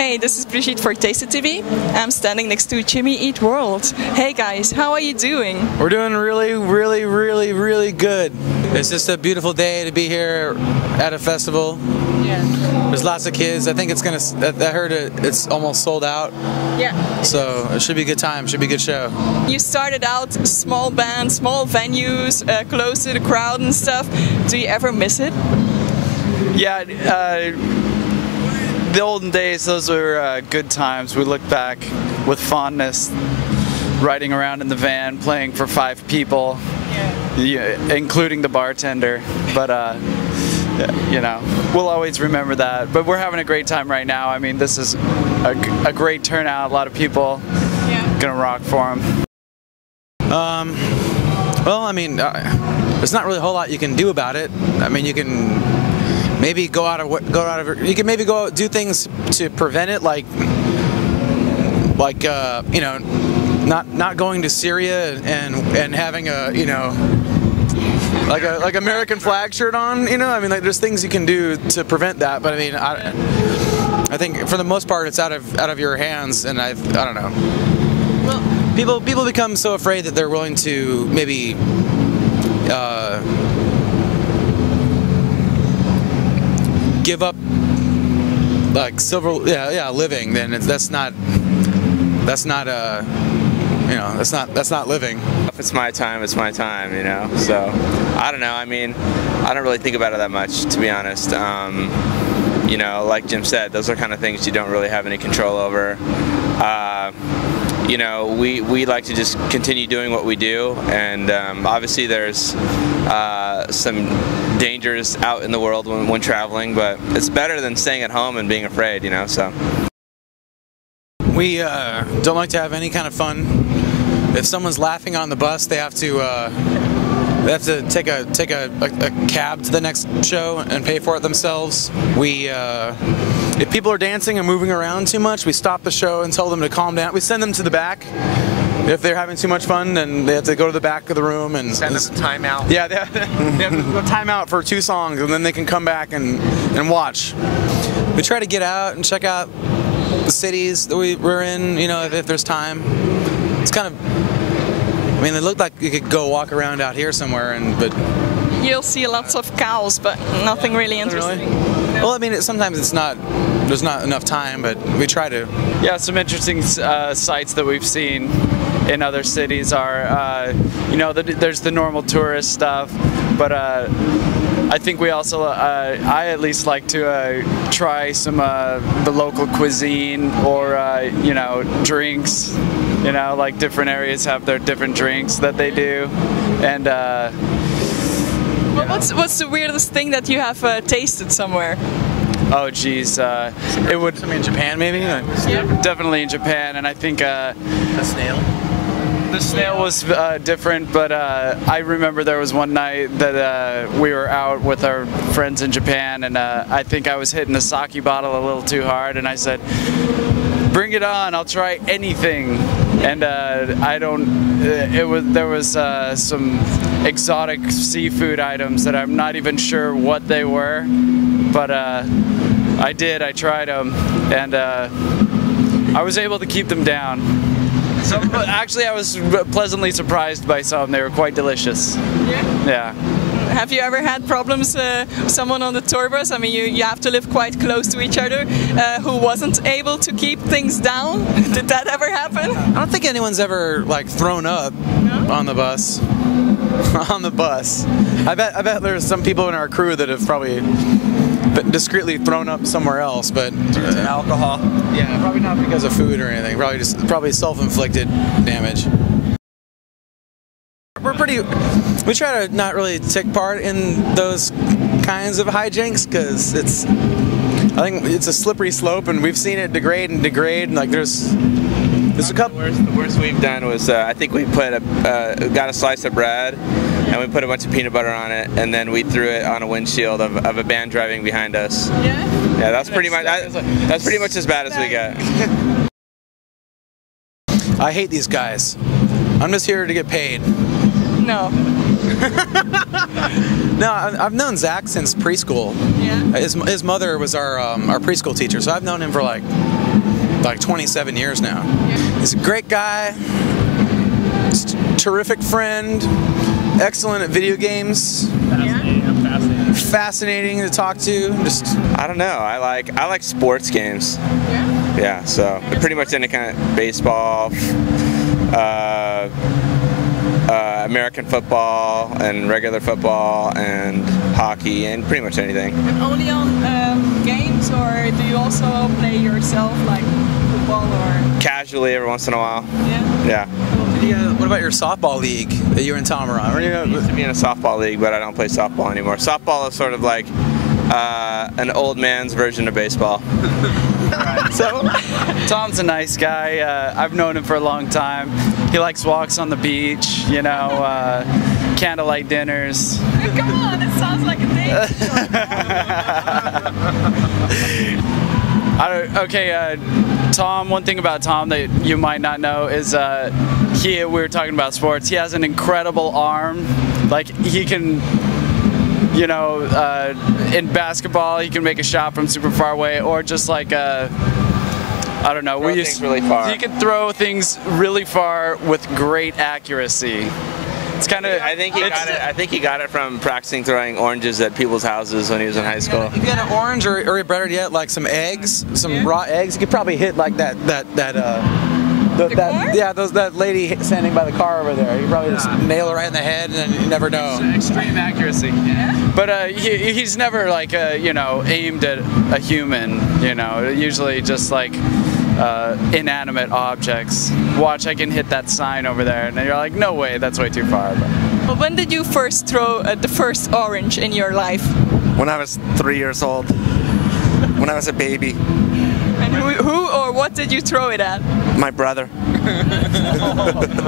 Hey, this is Brigitte for Taste It TV. I'm standing next to Jimmy Eat World. Hey guys, how are you doing? We're doing really good. It's just a beautiful day to be here at a festival. Yeah. There's lots of kids. I think it's gonna. I heard it's almost sold out. Yeah. So it should be a good time. Should be a good show. You started out small band, small venues, close to the crowd and stuff. Do you ever miss it? Yeah. The olden days, those were good times. We look back with fondness, riding around in the van, playing for 5 people, including the bartender. But you know, we'll always remember that. But we're having a great time right now. I mean, this is a great turnout. A lot of people gonna rock for them. Well, I mean, there's not really a whole lot you can do about it. I mean, you can maybe go out of you can maybe go do things to prevent it, like you know, not going to Syria and having a, you know, like American flag shirt on, you know. I mean, like, there's things you can do to prevent that, but I mean, I think for the most part it's out of your hands, and I don't know. Well, people become so afraid that they're willing to maybe give up like living. Then that's not you know, that's not living. If it's my time, it's my time, you know. So I don't know. I mean, I don't really think about it that much, to be honest. You know, like Jim said, those are kind of things you don't really have any control over. You know, we like to just continue doing what we do, and obviously there's some dangers out in the world when traveling, but it's better than staying at home and being afraid, you know. So we don't like to have any kind of fun. If someone's laughing on the bus, they have to take a cab to the next show and pay for it themselves. If people are dancing and moving around too much, we stop the show and tell them to calm down. We send them to the back. If they're having too much fun, then they have to go to the back of the room and send them to timeout. Yeah, they have to go timeout for 2 songs, and then they can come back and watch. We try to get out and check out the cities that we're in, you know, if there's time. It's kind of, I mean, it looked like you could go walk around out here somewhere, but you'll see lots of cows, but nothing really interesting. Really? No. Well, I mean, sometimes there's not enough time, but we try to. Yeah, some interesting sites that we've seen in other cities are, you know, there's the normal tourist stuff, but I think we also, I at least like to try some the local cuisine, or you know, drinks. You know, like different areas have their different drinks that they do, and. Well, what's the weirdest thing that you have tasted somewhere? Oh geez, it would. I mean, in Japan maybe. Yeah. Definitely in Japan, and I think the snail. The snail was different, but I remember there was one night that we were out with our friends in Japan, and I think I was hitting the sake bottle a little too hard, and I said, "Bring it on! I'll try anything." And there was some exotic seafood items that I'm not even sure what they were, but I tried them, and I was able to keep them down. So actually, I was pleasantly surprised by some. They were quite delicious. Yeah? Yeah. Have you ever had problems with someone on the tour bus? I mean, you have to live quite close to each other, who wasn't able to keep things down? Did that ever happen? I don't think anyone's ever, like, thrown up on the bus. On the bus. I bet there's some people in our crew that have probably discreetly thrown up somewhere else, but due to alcohol. Yeah, probably not because of food or anything. Probably self-inflicted damage. We try to not really take part in those kinds of hijinks, because I think it's a slippery slope, and we've seen it degrade, and like there's a couple. The worst we've done was I think we got a slice of bread, and we put a bunch of peanut butter on it, and then we threw it on a windshield of a band driving behind us. Yeah. Yeah, that's pretty much as bad as we get. I hate these guys. I'm just here to get paid. No. No, I've known Zach since preschool. Yeah. His mother was our preschool teacher, so I've known him for like 27 years now. Yeah. He's a great guy, terrific friend, excellent at video games. Fascinating to talk to. Just I don't know. I like sports games. Yeah. Yeah, so pretty much any kind of baseball, American football, and regular football, and hockey, and pretty much anything. And only on games, or do you also play yourself, like football or? Casually, every once in a while. Yeah. Yeah. what about your softball league that you and Tom are on? I used to be in a softball league, but I don't play softball anymore. Softball is sort of like an old man's version of baseball. Right. So, Tom's a nice guy. I've known him for a long time. He likes walks on the beach, you know, candlelight dinners. Come on, it sounds like a date. Tom, one thing about Tom that you might not know is we were talking about sports. He has an incredible arm. Like, he can, you know, in basketball, he can make a shot from super far away, or just like I don't know. Throw things really far. He can throw things really far with great accuracy. It's kind of. I think he got it from practicing throwing oranges at people's houses when he was in high school. If you had an orange, or better yet, like some eggs, some raw eggs, you could probably hit like that lady standing by the car over there. You could probably just nail her right in the head, and you never know. Extreme accuracy. Yeah. But he's never like you know, aimed at a human. You know, usually just like inanimate objects. Watch, I can hit that sign over there, and you're like, no way, that's way too far. But when did you first throw the first orange in your life? When I was 3 years old. When I was a baby. And who or what did you throw it at? My brother.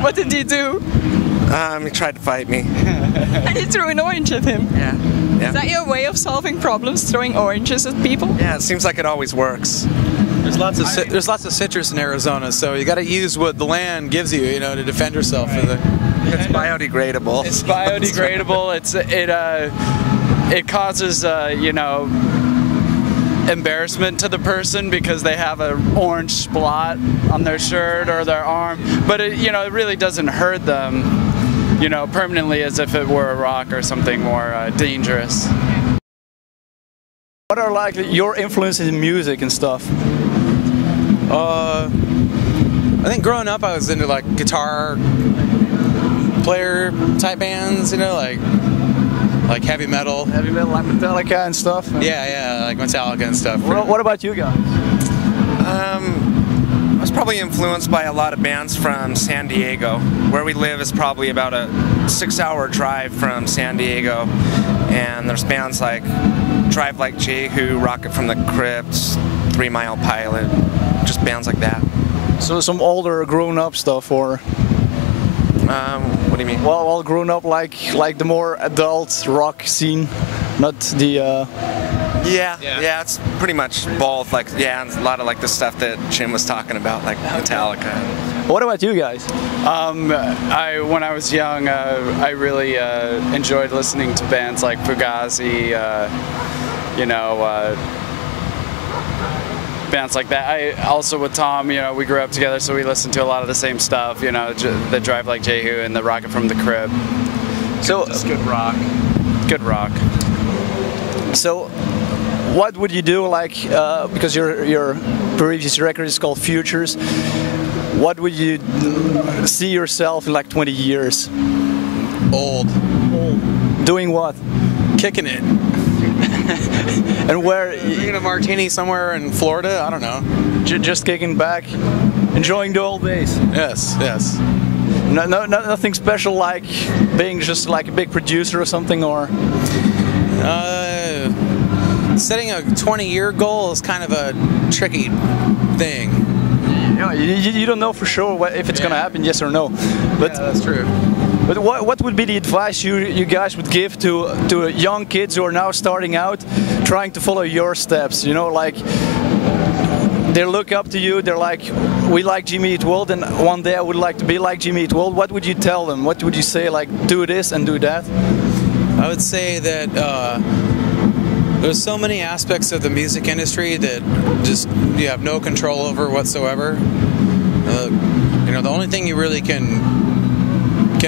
What did you do? He tried to fight me. And you threw an orange at him? Yeah. Is that your way of solving problems, throwing oranges at people? Yeah, it seems like it always works. There's lots of citrus in Arizona, so you got to use what the land gives you, you know, to defend yourself. Right. It's biodegradable. It's biodegradable. It causes you know, embarrassment to the person because they have an orange spot on their shirt or their arm, but you know, it really doesn't hurt them, you know, permanently, as if it were a rock or something more dangerous. What are like your influences in music and stuff? I think growing up I was into like guitar player type bands, you know, like heavy metal. Heavy metal, like Metallica and stuff? Yeah, like Metallica and stuff. What about you guys? I was probably influenced by a lot of bands from San Diego. Where we live is probably about a 6-hour drive from San Diego, and there's bands like Drive Like Jehu, Rocket from the Crypt, 3 Mile Pilot, just bands like that. So some older grown-up stuff, or? What do you mean? Well, all grown up, like the more adult rock scene, not the. Yeah, it's pretty much both. Like, yeah, and a lot of like the stuff that Jim was talking about, like Metallica. What about you guys? When I was young, I really enjoyed listening to bands like Fugazi, you know, bands like that. I also, with Tom, you know, we grew up together, so we listened to a lot of the same stuff, you know, the Drive Like Jehu and the Rocket from the Crypt. So just good rock. Good rock. So, what would you do, like, because your previous record is called Futures, what would you see yourself in like 20 years? Old. Doing what? Kicking it. And where? Drinking a martini somewhere in Florida, I don't know. Just kicking back, enjoying the old days. Yes. Nothing special, like being just like a big producer or something, or? Setting a 20-year goal is kind of a tricky thing. You don't know for sure if it's gonna happen, yes or no. But yeah, that's true. But what would be the advice you guys would give to young kids who are now starting out, trying to follow your steps? You know, like they look up to you. They're like, we like Jimmy Eat World, and one day I would like to be like Jimmy Eat World. What would you tell them? What would you say? Like, do this and do that? I would say that there's so many aspects of the music industry that just you have no control over whatsoever. You know, the only thing you really can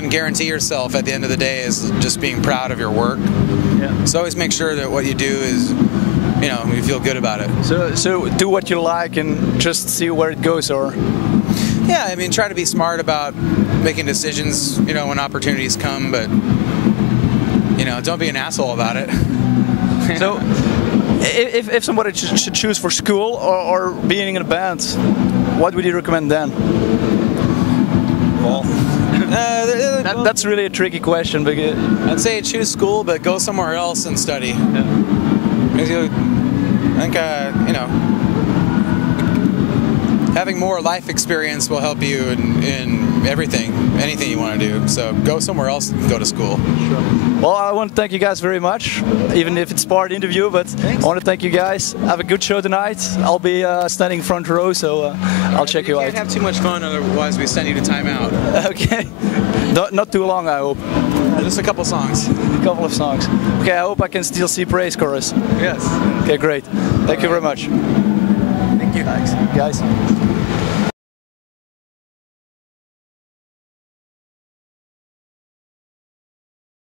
guarantee yourself at the end of the day is just being proud of your work. Yeah. So always make sure that what you do is, you know, you feel good about it. So do what you like and just see where it goes, or? Yeah, I mean, try to be smart about making decisions, you know, when opportunities come, but, you know, don't be an asshole about it. So, if somebody should choose for school or being in a band, what would you recommend then? Well, that's really a tricky question. Because I'd say choose school, but go somewhere else and study. Yeah. Because I think, you know, having more life experience will help you in everything, anything you want to do. So go somewhere else and go to school. Sure. Well, I want to thank you guys very much, even if it's part interview, but Thanks. I want to thank you guys. Have a good show tonight. I'll be standing front row, so I'll check you out. You can't have too much fun, otherwise we send you to timeout. Okay. Not too long, I hope. Just a couple songs. A couple of songs. Okay, I hope I can still see praise chorus. Yes. Okay, great. Thank you very much. Thank you. Thanks. Guys.